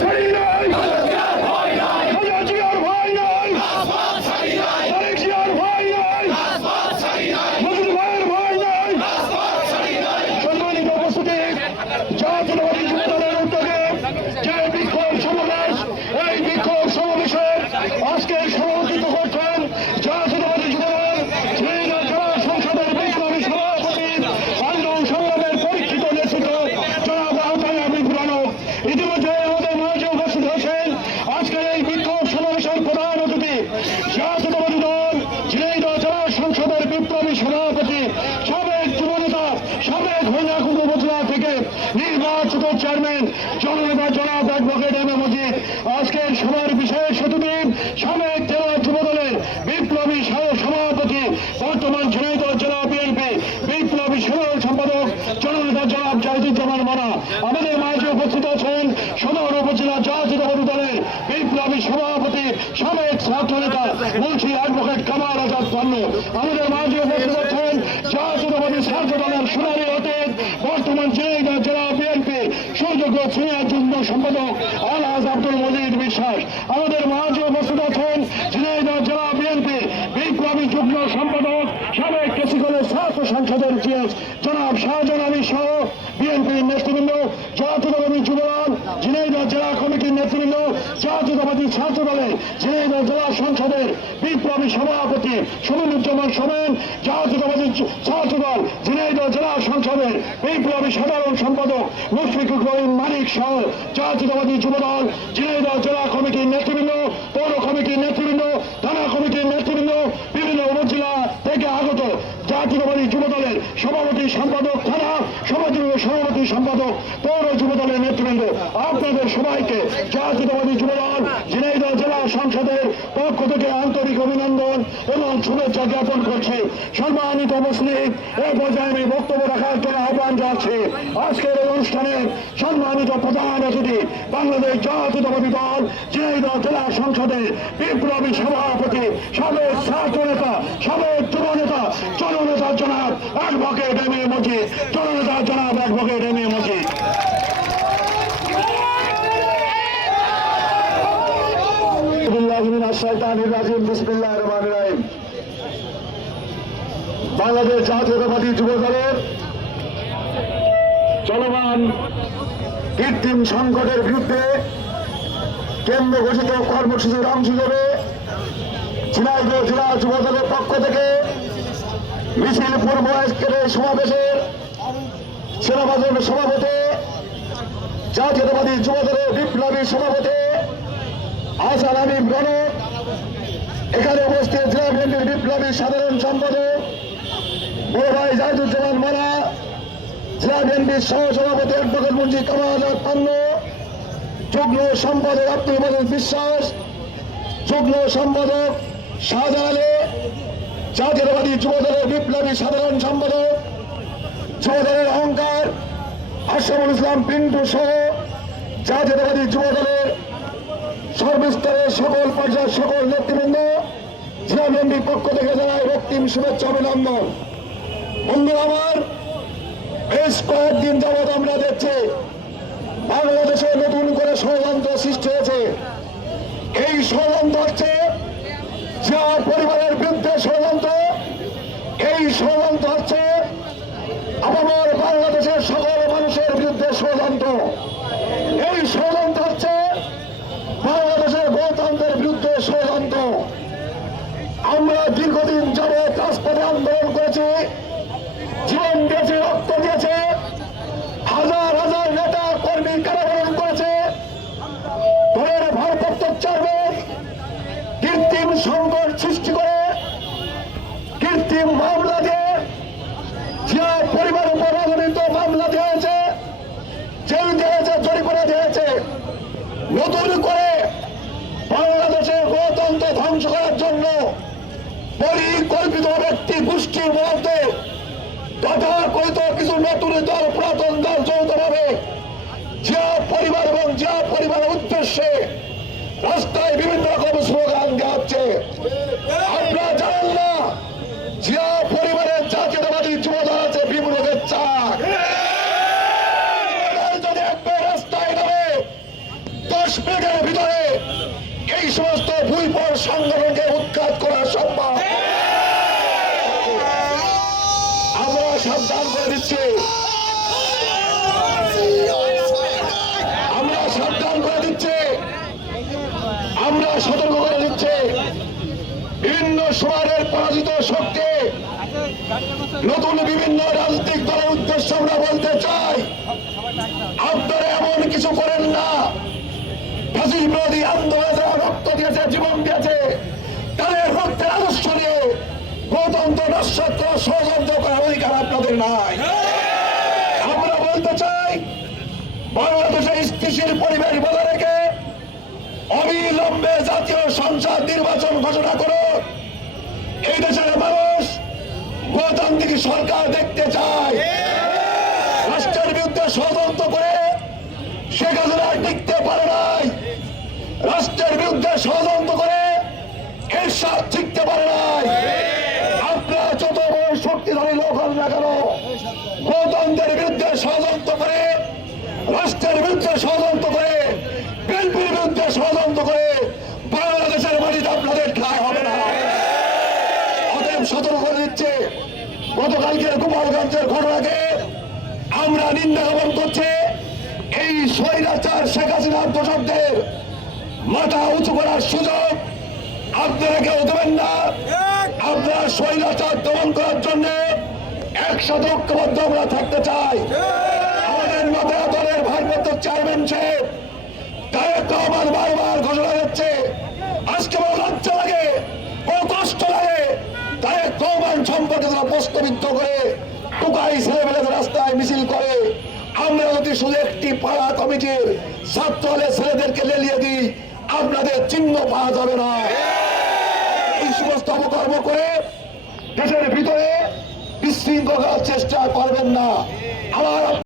ছাড়ি নাই, খালেদা জিয়ার ভয় নাই, তারেক জিয়ার ভয় নাই, মজিদ ভাইয়ের ভয় নাই। সম্মানিত উপস্থিতি, জাতীয়তাবাদী যুবদলের উদ্যোগে যে বিক্ষোভ সমাবেশ, এই বিক্ষোভ সমাবেশে আজকে সভাপতিত্ব করছেন জাতীয়তাবাদী যুবদল ঝিনাইদহ জেলা সংসদের বিপ্লবী সভাপতি আন্দোলন সংগ্রামের পরীক্ষিত নেতৃত্ব জনাব আহসান হাবিব রনক। ইতিমধ্যে আমাদের মাঝে উপস্থিত হয়েছেন আজকের এই বিক্ষোভ সমাবেশের প্রধান অতিথি জাতীয়তাবাদী দল ঝিনাইদহ জেলা সংসদের বিপ্লবী সভাপতি, সাবেক যুবনেতা, সাবেক হরিণাকুণ্ড উপজেলা থেকে নির্বাচিত চেয়ারম্যান জননেতা জনাব অ্যাডভোকেট এম এ মজিদ। আজকের সভার বিশেষ অতিথি সাবেক জেলা যুবদলের বিপ্লবী সভাপতি, বর্তমান ঝিনাইদহ জেলা বিএনপি বিপ্লবী সাধারণ সম্পাদক জননেতা জনাব জাহিদুজ্জামান মানা। আমাদের মাঝে উপস্থিত আছেন সদর উপজেলা জাতীয়তাবাদী দলের বিপ্লবী সভাপতি, সাবেক ছাত্র নেতা মুন্সি অ্যাডভোকেট কামাল আজাদ পান্নু। আমাদের মাঝে উপস্থিত আছেন জাতীয়তাবাদী ছাত্র দলের সোনালী অতীত, বর্তমান ঝিনাইদহ জেলা বিএনপি সুযোগ্য সিনিয়র যুগ্ম সম্পাদক আলহাজ আব্দুল মজিদ বিশ্বাস। আমাদের মাঝে উপস্থিত আছেন ঝিনাইদহ জেলা বিএনপি বিপ্লবী যুগ্ম সম্পাদক, সাবেক কেসিগঞ্জের ছাত্র সংসদের জিএস জনাব শাহজাহান আলী সহ বিএনপির নেতৃবৃন্দ, জাতীয়তাবাদী যুবদল ঝিনাইদহ জেলা কমিটির নেতৃবৃন্দ, জাতীয়তাবাদী ছাত্র দলের ঝিনাইদহ জেলা সংসদের বিপ্লবী সভাপতি সমীরুজ্জামান সোমেন, জাতীয়তাবাদী ছাত্র দল ঝিনাইদহ জেলা সংসদের বিপ্লবী সাধারণ সম্পাদক মুশফিকুর রহিম মানিক সহ জাতীয়তাবাদী যুবদল ঝিনাইদহ জেলা কমিটির নেতৃবৃন্দ, পৌর কমিটির নেতৃবৃন্দ, থানা কমিটির নেতৃবৃন্দ, বিভিন্ন উপজেলা থেকে আগত জাতীয়তাবাদী যুবদলের সভাপতি সম্পাদক, থানা সভাপতি সম্পাদক, পৌর যুবদলের নেতৃবৃন্দ, আপনাদের সবাইকে জাতীয়তাবাদী যুবদল ঝিনাইদহ জেলা সংসদের পক্ষ থেকে আন্তরিক অভিনন্দন এবং শুভেচ্ছা জ্ঞাপন করছি। সম্মানিত মুসলিম এ পর্যায়ে আমি বক্তব্য রাখার জন্য আহ্বান জানাচ্ছি। আজকের এই অনুষ্ঠানে সম্মানিত প্রধান অতিথি বাংলাদেশ জাতীয়তাবাদী দল ঝিনাইদহ জেলা সংসদের বিপ্লবী সভাপতি, সাবেক ছাত্র নেতা, সাবেক যুব নেতা, জননেতা জনাব অ্যাডভোকেট এম এ মজিদ, জননেতা জনাব advocate M A Majid. Bangladesh জাতীয়তাবাদী যুব দলের চলমান কৃত্রিম সংকটের বিরুদ্ধে কেন্দ্র ঘোষিত কর্মসূচির অংশ হিসেবে ঝিনাইদহ জেলা যুব দলের পক্ষ থেকে মিছিল পূর্ব আজকের সমাবেশের সেনাবাহিনীর সভাপতি, জাতীয়তাবাদী যুব দলের বিপ্লবী সভাপতি আহসান হাবিব রনক, এখানে উপস্থিত জেলা বিএনপির বিপ্লবী সাধারণ সম্পাদক বড় ভাই জাহিদুজ্জামান মানা, জেলা বিএনপির সহ সভাপতি অ্যাডভোকেট মুন্সি কামাল আজাদ পান্নু, যুগ্ম সম্পাদক আব্দুল মজিদ বিশ্বাস, যুগ্ম সম্পাদক শাহজাহান আলী, জাতীয়তাবাদী যুব দলের বিপ্লবী সাধারণ সম্পাদক, যুব দলের অহংকার আশরাফুল ইসলাম পিন্টু সহ জাতীয়তাবাদী যুব দলের সর্বস্তরের সকল পর্যায়ের সকল নেতৃবৃন্দ, জেলা বিএনপির পক্ষ থেকে জানাই রক্তিম শুভেচ্ছা অভিনন্দন। বন্ধুরা আমার, বেশ কয়েকদিন যাবৎ আমরা দেখছি বাংলাদেশে নতুন করে ষড়যন্ত্র সৃষ্টি হয়েছে। এই ষড়যন্ত্র হচ্ছে জিয়া পরিবারের বিরুদ্ধে ষড়যন্ত্র, এই ষড়যন্ত্র হচ্ছে আপামর বাংলাদেশের সকল মানুষের বিরুদ্ধে ষড়যন্ত্র, এই ষড়যন্ত্র হচ্ছে বাংলাদেশের গণতন্ত্রের বিরুদ্ধে ষড়যন্ত্র। আমরা দীর্ঘদিন যাবৎ রাজপথে আন্দোলন করেছি, জীবন দিয়েছে, রক্ত দিয়েছে, হাজার হাজার নেতা কর্মী কারাবরণ করেছে। দলের ভারপ্রাপ্ত চেয়ারম্যান কৃত্রিম সংকট সৃষ্টি করে কৃত্রিম মামলা দিয়ে জিয়া পরিবারের উপর অগণিত মামলা দিয়েছে, জেল দিয়েছে, জরিমানা দিয়েছে। নতুন করে বাংলাদেশের গণতন্ত্র ধ্বংস করার জন্য পরিকল্পিত ব্যক্তি গোষ্ঠীর মধ্যে তথাকথিত কিছু নতুন দল, পুরাতন দল যৌথভাবে জিয়া পরিবার এবং জিয়া পরিবারের উদ্দেশ্যে রাস্তায় বিভিন্ন রকম স্লোগান দেওয়া হচ্ছে। আপনারা জানেন না জিয়া পরিবারের জাতীয়তাবাদী যুব দল আছে বিমূলকের চাক, যদি একবার রাস্তায় নামে 10 মিনিটের ভিতরে এই সমস্ত ভুইপর সংগঠনকে উৎখাত করা সম্ভব। আমরা সাবধান করে দিচ্ছি, আমরা সাবধান করে দিচ্ছি, আমরা সতর্ক করে দিচ্ছি। বিভিন্ন সমাজের পরাজিত শক্তি নতুন বিভিন্ন রাজনৈতিক দলের উদ্দেশ্যে আমরা বলতে চাই, আপনারা এমন কিছু করেন না। ফাঁসি বিরোধী আন্দোলনে যারা রক্ত দিয়েছে, জীবন দিয়েছে, তাদের রক্তের আদর্শ নিয়ে গণতন্ত্র নস্যাৎ করা, ষড়যন্ত্র করার অধিকার আপনাদের নাই। আমরা বলতে চাই, বাংলাদেশে স্থিতিশীল পরিবেশ বজায় রেখে অবিলম্বে জাতীয় সংসদ নির্বাচন ঘোষণা করুন। এই দেশের মানুষ গণতান্ত্রিক সরকার দেখতে চায়। রাষ্ট্রের বিরুদ্ধে ষড়যন্ত্র করে শেখ হাসিনা টিকতে পারে নাই, রাষ্ট্রের বিরুদ্ধে ষড়যন্ত্র করে এরশাদ টিকতে পারে নাই। আপনারা যত বড় শক্তিশালী লোক হন না কেন, গণতন্ত্রের বিরুদ্ধে ষড়যন্ত্র করে, রাষ্ট্রের বিরুদ্ধে ষড়যন্ত্র করে, বিএনপির বিরুদ্ধে ষড়যন্ত্র করে বাংলাদেশের মাটিতে আপনাদের ঠাঁই হবে না। অতএব সতর্ক করে দিচ্ছে, গতকালকের গোপালগঞ্জের ঘটনাকে আমরা নিন্দা জ্ঞাপন করছি। এই স্বৈরাচার শেখ হাসিনার দোষকদের মাথা উঁচু করার সুযোগ আপনারা কেউ দেবেন না। আপনারা স্বৈরাচার দমন করার জন্য একসাথে ঐক্যবদ্ধ আমরা থাকতে চাই। আমাদের মাথায় দলের ভারপ্রাপ্ত চেয়ারম্যান সাহেব তারেক রহমান বারবার ঘোষণা দিচ্ছে, আজকে বড় লজ্জা লাগে, বড় কষ্ট লাগে। তারেক রহমান সম্পর্কে তারা প্রশ্নবিদ্ধ করে টুকাই ছেলেমেয়েদের রাস্তায় মিছিল করে। আমরা যদি শুধু একটি পাড়া কমিটির ছাত্র হলে ছেলেদেরকে লেলিয়ে দিই, আপনাদের চিহ্ন পাওয়া যাবে না। এই সমস্ত অপকর্ম করে দেশের ভিতরে বিশৃঙ্খলার চেষ্টা করবেন না। আমার